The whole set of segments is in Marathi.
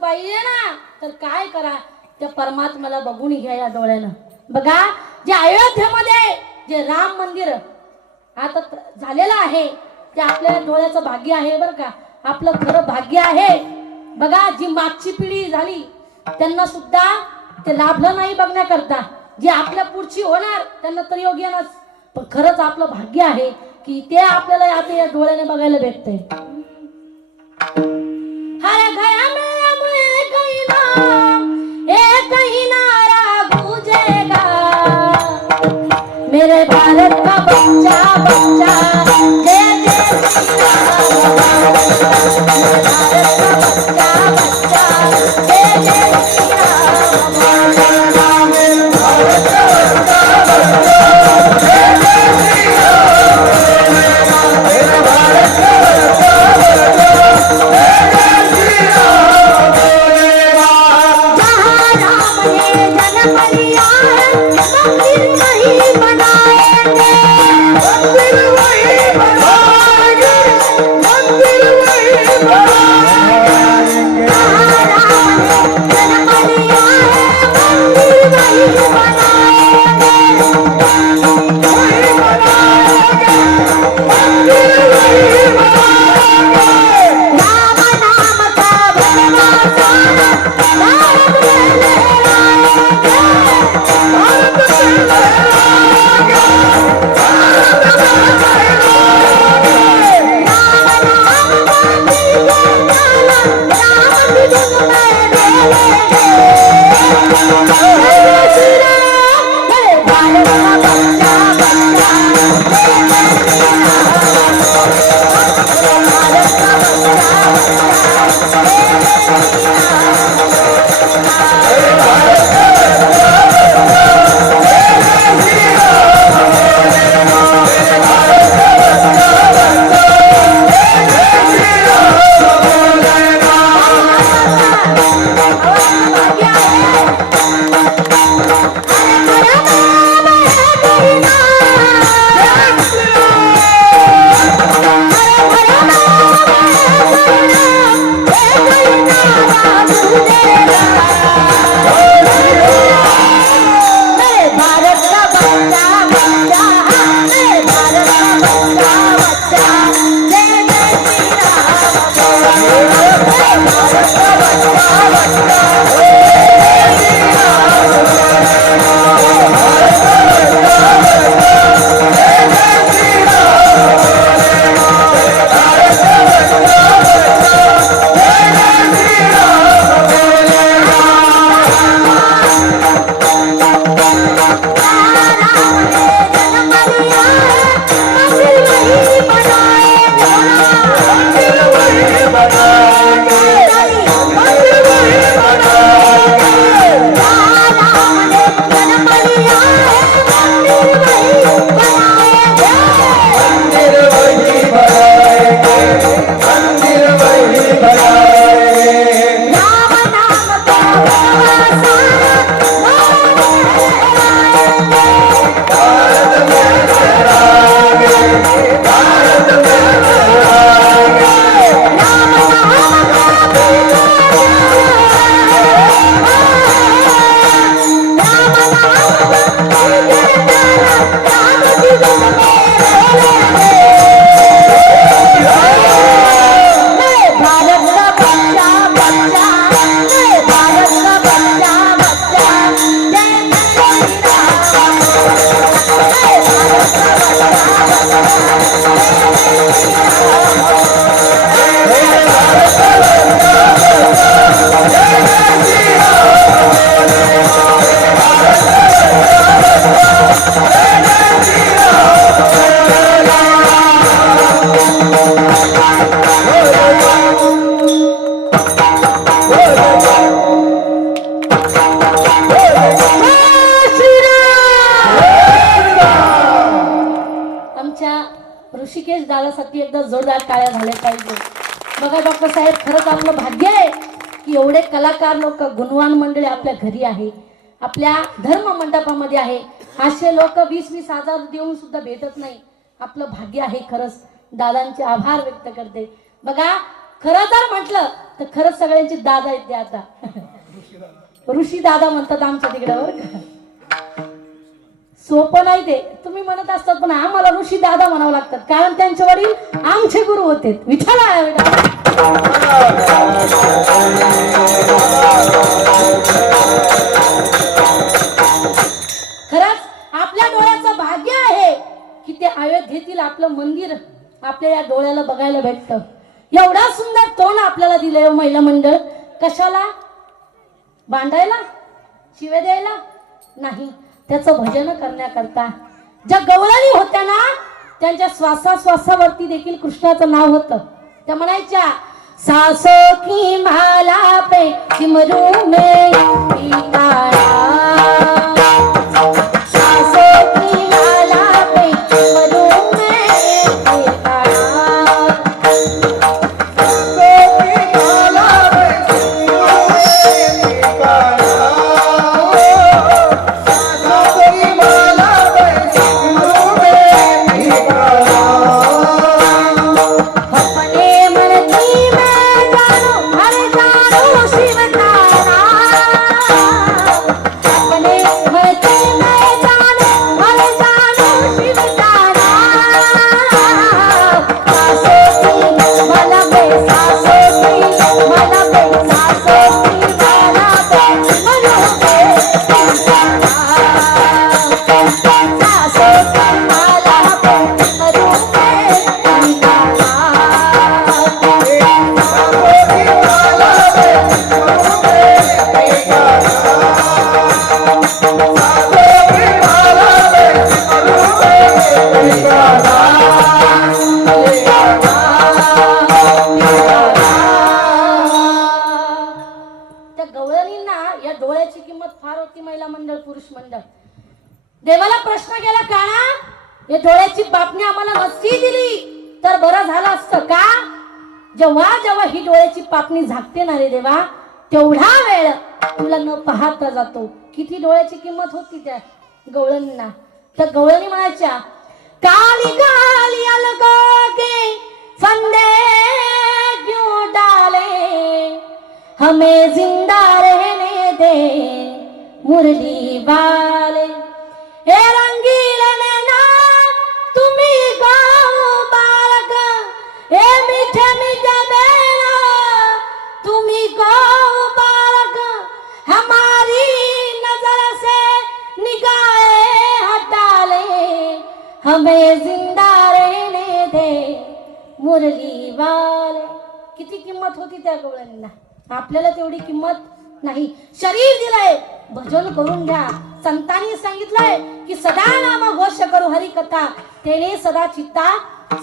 पाहिजे ना तर काय करा, त्या परमात्म्याला बघून घ्या या डोळ्यानं. बघा, जे अयोध्येमध्ये जे राम मंदिर आता झालेलं आहे ते आपल्या डोळ्याचं भाग्य आहे बरं का, आपलं खरं भाग्य आहे. बघा, जी मागची पिढी झाली त्यांना सुद्धा ते लाभलं नाही बघण्याकरता, जी आपल्या पुढची होणार त्यांना तर योग्यच. पण खरंच आपलं भाग्य आहे की ते आपल्याला आता या डोळ्याने बघायला भेटतंय. हर घर में कहीं ना एक ही नारा गूंजेगा, मेरे भारत का बच्चा बच्चा जय जय श्री राम, मेरे भारत का बच्चा बच्चा जय जय श्री राम, मेरे भारत का बच्चा बच्चा जय जय श्री राम, मेरे भारत का बच्चा बच्चा जय जय श्री राम. जहाँ राम ने जन्म लिया मंदिर वही बनाएंगे, मंदिर वही बनाएंगे, मंदिर वही बनाएंगे. जहाँ राम ने जन्म लिया मंदिर वही बनाएंगे, वही बनाएंगे, मंदिर वही बनाएंगे. राम नाम का बनवासा भारत में लहराएंगे, भारत में लहराएंगे, भारत में लहराएंगे. राम नाम का दीजिए माला, राम की धुन में डोलेंगे. जय जय श्री राम, मेरे भारत का बच्चा बच्चा जय जय श्री राम, मेरे भारत का बच्चा बच्चा जय जय श्री राम. ऋषिकेश दादासाठी एकदा जोरदार टाळ्या झाल्या पाहिजे. बघा डॉक्टर साहेब, खरंच आपलं भाग्य आहे की एवढे कलाकार लोक, गुणवान मंडळी आपल्या घरी आहे, आपल्या धर्म मंडपामध्ये आहे. असे लोक 20-20 हजार देऊन सुद्धा भेटत नाही. आपलं भाग्य आहे. खरंच दादांचे आभार व्यक्त करते. बघा, खरं जर म्हटलं तर खरंच सगळ्यांची दादा आहेत ते आता ऋषी दादा म्हणतात आमच्या तिकडे बरं का. सोपं नाही ते, तुम्ही म्हणत असतात पण आम्हाला ऋषी दादा म्हणावं लागतात कारण त्यांचे वडील आमचे गुरु होते. विठ्ठल आहे खरंच आपल्या डोळ्याचं भाग्य आहे की ते अयोध्येतील आपलं मंदिर आपल्या या डोळ्याला बघायला भेटतं. एवढा सुंदर तोंड आपल्याला दिलंय महिला मंडळ. कशाला? भांडायला, शिवे द्यायला नाही, त्याचं भजन करण्याकरता. ज्या गवळणी होत्या ना त्यांच्या श्वासाश्वासावरती देखील कृष्णाचं नाव होतं. त्या म्हणायच्या सासो की माला पे सिमरू में सासो की माला पे सिमरू देवाला प्रश्न केला काना या डोळ्याची बातमी आम्हाला नसती दिली तर बरं झालं असतं का. जेव्हा जेव्हा ही डोळ्याची पापणी झाकते ना रे देवा तेवढा वेळ तुला न पाहता जातो. किती डोळ्याची किंमत होती त्या गवळणींना. त्या गवळणी म्हणायच्या काली काली अलगोगे फंदे क्यों डाले हमें जिंदा रहने दे मुरली वाले. हे रंगीले नैना तुम्ही गाओ बालक हे मीठे मीठे बैना तुम्ही गाओ बालक हमारी नजर से निगाहें हटा ले हमें जिंदा रहने दे मुरली वाले. किती किंमत होती त्या गवळणींना. आपल्याला तेवढी किंमत नाही. शरीर दिलंय भजन करून घ्या. संतांनी सांगितलंय की सदा नाम घोष करू हरी कथा तेने सदा चित्ता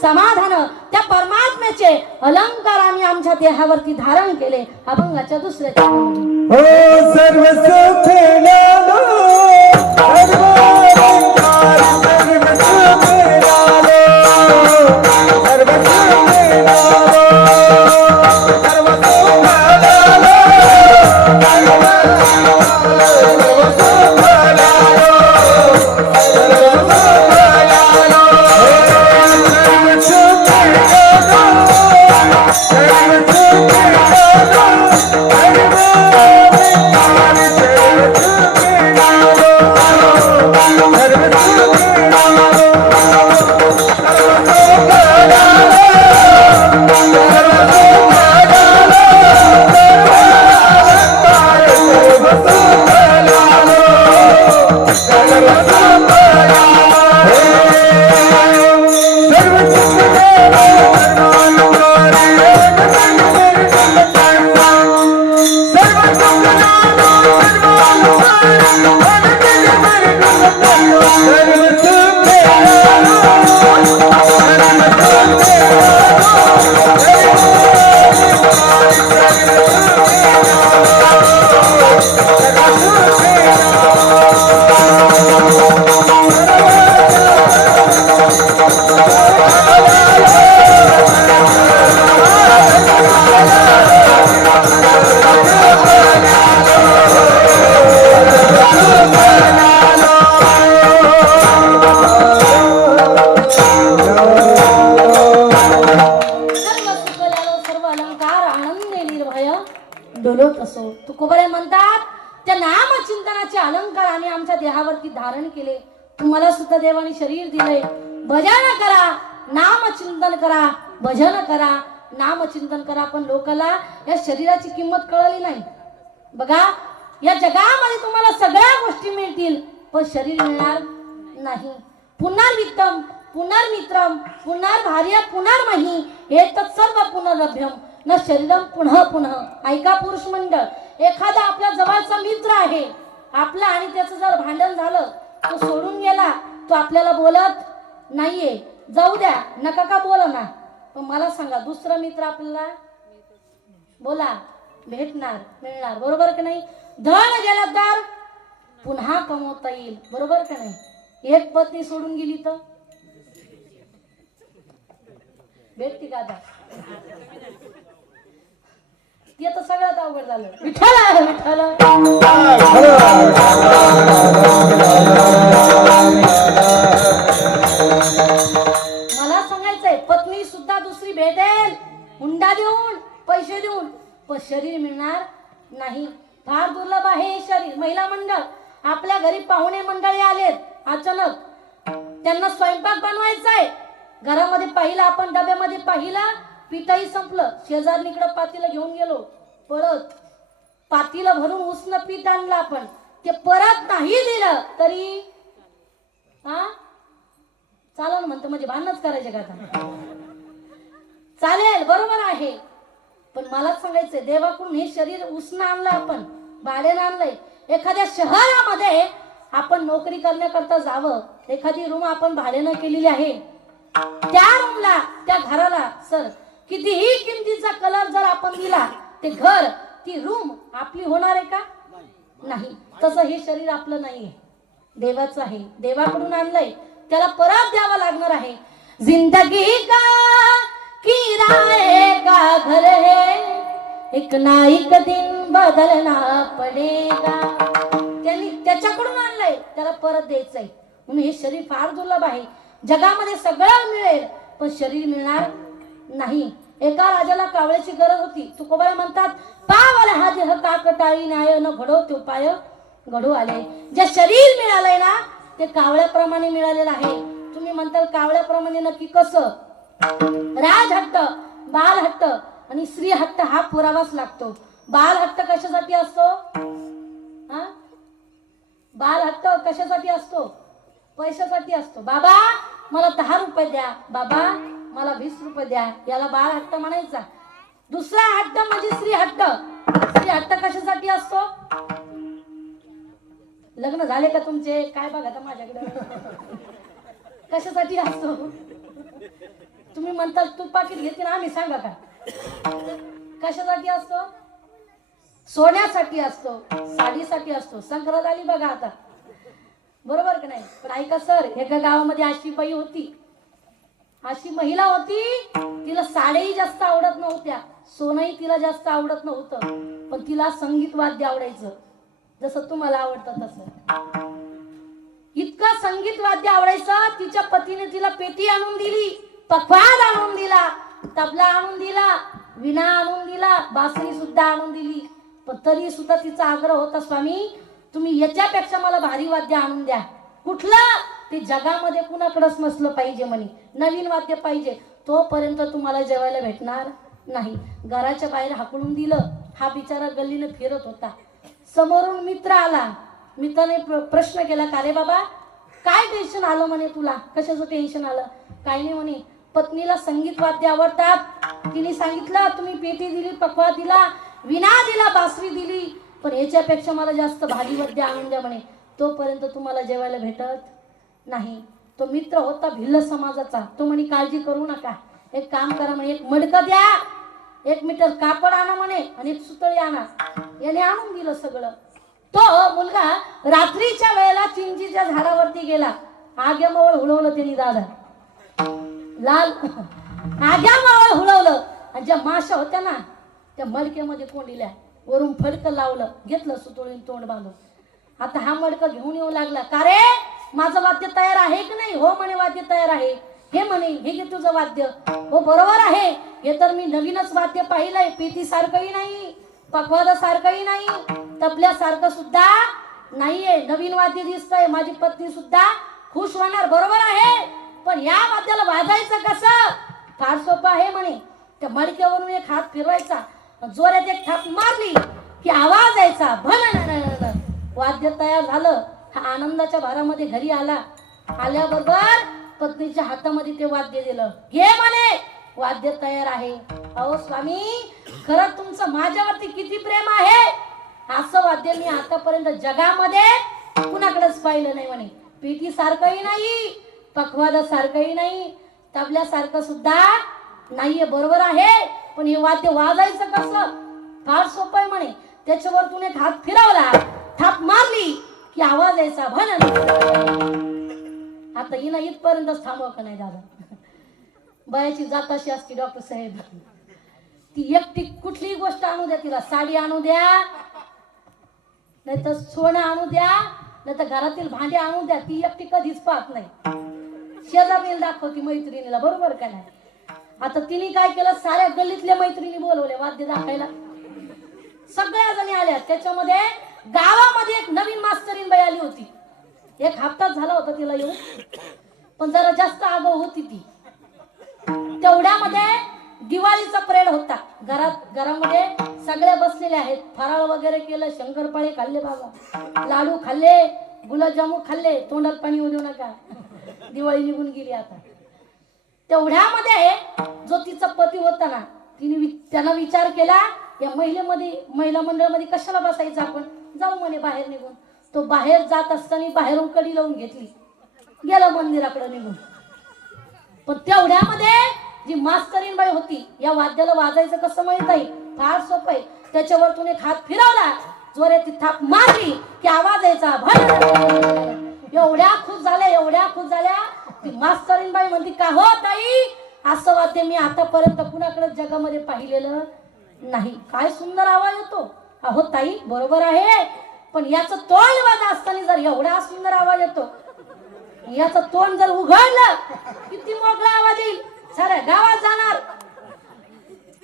समाधान. त्या परमात्म्याचे अलंकार आम्ही आमच्या देहावरती धारण केले. अभंगाच्या दुसऱ्या हो सर्व सुख नालो सर्व अलंकार सर्व सुख नालो सर्व सुख नालो सर्व सुख नालो सर्व सुख नालो नसो. तुकोबरे म्हणतात त्या नामचिंतनाचे अलंकार आम्ही आमच्या देहावरती धारण केले. तुम्हाला सुद्धा देवाने शरीर दिले. भजन करा, नामचिंतन करा, भजन करा, नामचिंतन करा. पण लोकाला या शरीराची किंमत कळली नाही. बघा, या जगामध्ये तुम्हाला सगळ्या गोष्टी मिळतील पण शरीर मिळणार नाही. पुनर्वित्तम पुनर्मित्रम पुनर्भार्या पुनर्मही एतत् सर्व पुनर्लभ्यम न शरीरम पुनः पुनः. ऐका पुरुष मंडळ, एखादा आपल्या जवळचा मित्र आहे आपला आणि त्याचं जर भांडण झालं, तो सोडून गेला, तो आपल्याला बोलत नाहीये, जाऊ द्या, नका का बोला ना. पण मला सांगा, दुसरा मित्र आपल्याला बोला भेटणार, मिळणार, बरोबर का नाही. धन गेला तर पुन्हा कमवता येईल, बरोबर का नाही. एक पत्नी सोडून गेली तर भेटती का आता. ते तर सगळ्यात अवघड झालं. विठ्ठल विठ्ठल मला सांगायचंय, पत्नी सुद्धा दुसरी भेटेल हुंडा देऊन, पैसे देऊन, पण शरीर मिळणार नाही. फार दुर्लभ आहे हे शरीर. महिला मंडळ, आपल्या घरी पाहुणे मंडळी आलेत अचानक, त्यांना स्वयंपाक बनवायचा आहे. घरामध्ये पाहिलं आपण, डब्यामध्ये पाहिलं, पिठाही संपलं. शेजारणीकडे पातीला घेऊन गेलो, परत पातीला भरून उष्ण पीठ आणलं आपण, ते परत नाही दिलं तरी हा चालेल म्हणतं. म्हणजे भांडणच करायचे का आता. चालेल, बरोबर आहे, पण मलाच सांगायचंय, देवाकडून हे शरीर उष्ण आणलं आपण, भाड्यानं आणलंय. एखाद्या शहरामध्ये आपण नोकरी करण्याकरता जावं, एखादी रूम आपण भाड्यानं केलेली आहे, त्या रूमला, त्या घराला सर कितीही किमतीचा कलर जर आपण दिला, ते घर, ती रूम आपली होणार आहे का. नाही. तसं हे शरीर आपलं नाहीये, देवाचं आहे. देवाकडून आणलंय, त्याला परत द्यावं लागणार आहे. जिंदगी का किराए का घर है, एक ना एक दिन बदलना पडेगा. त्यांनी त्याच्याकडून आणलंय, त्याला परत द्यायचंय. म्हणून हे शरीर फार दुर्लभ आहे. जगामध्ये सगळं मिळेल पण शरीर मिळणार नाही. एका राजाला कावळ्याची गरज होती. तुकोबा म्हणतात, पावला हा देह काकटाळी न्याय न घडो तो पाय घडू आले. जे शरीर मिळालंय ना, ते कावळ्याप्रमाणे मिळालेलं आहे. तुम्ही म्हणताल कावळ्याप्रमाणे नक्की कसं. राजहट्ट, बालहट्ट आणि स्त्रीहट्ट हा पुरावाच लागतो. बालहट्ट कशासाठी असतो. हा, बालहट्ट कशासाठी असतो. पैशासाठी असतो. बाबा मला 10 रुपये द्या, बाबा मला 20 रुपये द्या, याला बाळ हट्ट म्हणायचा. दुसरा हट्ट म्हणजे स्त्री हट्ट. स्त्री हट्ट कशासाठी असतो. लग्न झाले का तुमचे, काय बघा आता माझ्याकडे. कशासाठी असतो. तुम्ही म्हणताल तू पाकिट घेते ना, आम्ही सांगा का. कशासाठी असतो. सोन्यासाठी असतो, साडीसाठी असतो. संक्रांत आली बघा आता, बरोबर का नाही. पण ऐका सर, एका गावामध्ये अशी बाई होती, अशी महिला होती, तिला साड्याही जास्त आवडत नव्हत्या, सोनंही तिला जास्त आवडत नव्हतं, पण तिला संगीत वाद्य आवडायचं, जसं तुम्हाला आवडतं तसं. इतकं संगीत वाद्य आवडायचं, तिच्या पतीने तिला पेटी आणून दिली, पखवाज आणून दिला, तबला आणून दिला, विणा आणून दिला, बासरी सुद्धा आणून दिली. पण तरी सुद्धा तिचा आग्रह होता, स्वामी तुम्ही याच्यापेक्षा मला भारी वाद्य आणून द्या. कुठलं. ते जगामध्ये कुणाकडेच नसलं पाहिजे म्हणे, नवीन वाद्य पाहिजे. तोपर्यंत तुम्हाला जेवायला भेटणार नाही. घराच्या बाहेर हाकलून दिलं. हा बिचारा गल्लीनं फिरत होता. समोरून मित्र आला. मित्राने प्रश्न केला, का रे बाबा काय टेन्शन आलं म्हणे तुला. कशाचं टेन्शन आलं. काही नाही म्हणे, पत्नीला संगीत वाद्य आवडतात, तिने सांगितलं तुम्ही पेटी दिली, पखवा दिला, विणा दिला, बासरी दिली, पण याच्यापेक्षा मला जास्त भारी वाद्य आणून द्या म्हणे. तोपर्यंत तुम्हाला जेवायला भेटत नाही. तो मित्र होता भिल्ल समाजाचा. तो म्हणे काळजी करू नका, एक काम करा म्हणे, एक मडकं द्या, 1 मीटर कापड आणा म्हणे, आणि 1 सुतळी आणा. याने आणून दिलं सगळं. तो मुलगा रात्रीच्या वेळेला चिंचीच्या झाडावरती गेला. आग्यामावळ हुळवलं त्यांनी दादा, लाल आग्यामावळ हुळवलं, आणि ज्या माशा होत्या ना त्या मडक्यामध्ये कोंडिल्या, वरून फडकं लावलं, घेतलं सुतळीन तोंड बांधून. आता हा मडकं घेऊन येऊ लागला. का रे माझं वाद्य तयार आहे की नाही. हो म्हणे वाद्य तयार आहे. हे म्हणे हे घे तुझं वाद्य. हो बरोबर आहे, हे तर मी नवीनच वाद्य पाहिलंय, पेटी सारखंही नाही, पखवादासारखंही नाही, तबल्यासारखं सुद्धा नाहीये. नवीन वाद्य दिसतंय, माझी पत्नी सुद्धा खुश होणार, बरोबर आहे. पण या वाद्याला वाजायचं कसं? फार सोपं आहे म्हणे. त्या मडक्यावरून एक हात फिरवायचा, जोरात एक थाप मारली की आवाज यायचा, भन. वाद्य तयार झालं. हा आनंदाच्या भारामध्ये घरी आला. आल्याबरोबर पत्नीच्या हातामध्ये ते वाद्य दिलं. घे म्हणे, वाद्य तयार आहे. अहो स्वामी, खरं तुमचं माझ्यावरती किती प्रेम आहे. असं वाद्य मी आतापर्यंत जगामध्ये कुणाकडेच पाहिलं नाही म्हणे. पेटी सारखंही नाही, पखवादासारखंही नाही, तबल्यासारखं सुद्धा नाहीये, बरोबर आहे. पण हे वाद्य वाजायचं कसं? फार सोपं आहे म्हणे. त्याच्यावर तूने हात फिरवला, थाप मारली की आवाज यायचा, भन. आता हिनं इथपर्यंतच थांबव का नाही दादा? बायाची जात अशी असते डॉक्टर साहेब. ती एकटी कुठलीही गोष्ट आणू द्या, तिला साडी आणू द्या, नाही तर सोनं आणू द्या, नाही तर घरातील भांडे आणू द्या, ती एकटी कधीच पाहत नाही. शेजारीला दाखवती मैत्रिणीला, बरोबर का नाही? आता तिने काय केलं, साऱ्या गल्लीतल्या मैत्रिणी बोलवल्या वाद्य दाखवायला. सगळ्या जणी आल्या. त्याच्यामध्ये गावामध्ये एक नवीन मास्तरीन बाई आली होती. एक हप्ता झाला होता तिला येऊन, पण जरा जास्त आगाऊ होती ती. तेवढ्यामध्ये दिवाळीचा परेड होता. घरामध्ये सगळ्या बसलेल्या आहेत. फराळ वगैरे केलं, शंकरपाळे खाल्ले बाबा, लाडू खाल्ले, गुलाबजामू खाल्ले. तोंडात पाणी येऊ देऊ नका, दिवाळी निघून गेली आता. तेवढ्यामध्ये जो तिचा पती होता ना, त्यानं विचार केला, या महिला मंडळामध्ये कशाला बसायचं, आपण जाऊ म्हणे बाहेर निघून. तो बाहेर जात असताना बाहेरून कडी लावून घेतली, गेला मंदिराकडे निघून. पण तेवढ्यामध्ये जी मास्तरीन बाई होती, या वाद्याला वाजायचं कसं माहित आहे? फार सोपं आहे. त्याच्यावर तुने हात फिरवला, जोरात थाप मारली की आवाज यायचा, भन. एवढ्या खुश झाल्या ती मास्तरीन बाई म्हणती, का हो ताई, असं वाद्य मी आतापर्यंत कुणाकडे जगामध्ये पाहिलेलं नाही. काय सुंदर आवाज येतो. अहो ताई, बरोबर आहे, पण याचं तोंड वाज असताना जर एवढा सुंदर आवाज येतो, याचं तोंड जर उघडलं किती मोकळा आवाज येईल, साऱ्या गावात जाणार.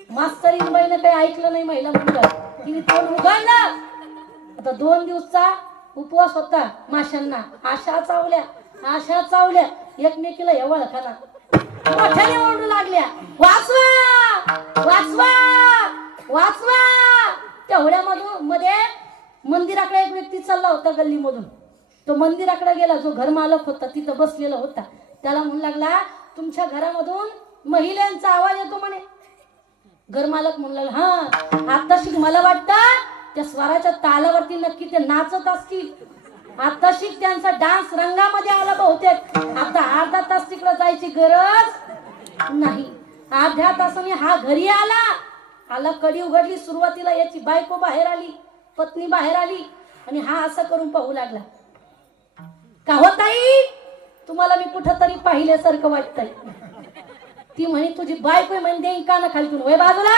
मास्तरीन बाईने काही ऐकलं नाही. महिला मंडळ तिने तोंड उघडलं. आता 2 दिवसचा उपवास होता माशांना. आशा चावल्या एकमेकीला एवढ खाना मोठ्याने ओरडू लागल्या, वाचवा वाचवा वाचवा. तेवढ्यामधून मध्ये मंदिराकडे एक व्यक्ती चालला होता गल्लीमधून. तो मंदिराकडे गेला. जो घर मालक होता तिथं बसलेला होता, त्याला म्हणू लागला, तुमच्या घरामधून महिलांचा आवाज येतो म्हणे. घर मालक म्हणू लागला, हा आताशी मला वाटतं त्या स्वराच्या तालावरती नक्की ते नाचत असतील. आताशी त्यांचा डान्स रंगामध्ये आला बहुतेक. आता अर्धा तास तिकडे जायची गरज नाही. अर्ध्या तासाने हा घरी आला, कडी उघडली. सुरुवातीला याची बायको बाहेर आली, पत्नी बाहेर आली, आणि हा असं करून पाहू लागला, का हो ताई, तुम्हाला मी कुठंतरी पाहिल्यासारखं वाटतंय. ती म्हणे, तुझी बायको म्हणे देईन का ना खाली तू वय बाजूला.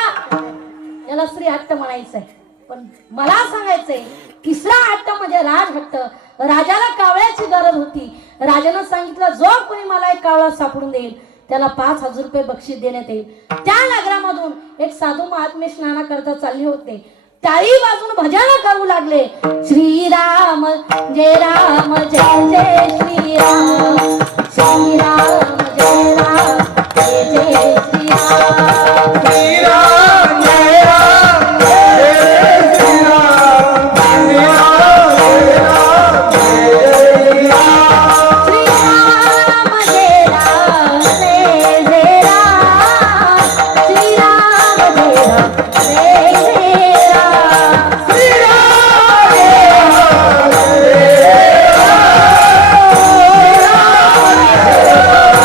याला स्त्री हट्ट म्हणायचंय. पण मला सांगायचंय, तिसरा हट्ट म्हणजे राजहट्ट. राजाला कावळ्याची गरज होती. राजानं सांगितलं, जो कोणी मला एक कावळा सापडून देईल त्याला 5,000 रुपये बक्षीस देण्यात येईल. त्या नगरामधून एक साधू महात्मे स्नानाकरता चालले होते. टाळी वाजून भजन करू लागले, श्रीराम जय राम जय जय श्रीराम, श्रीराम जय राम जय जय श्रीराम, श्रीराम जय राम जय श्रीराम, श्रीराम जय राम जय राम, श्रीराम जय राम जय जय राम, श्रीराम जय राम जय जय राम, श्रीराम जय राम जय राम,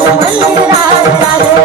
राधे राधे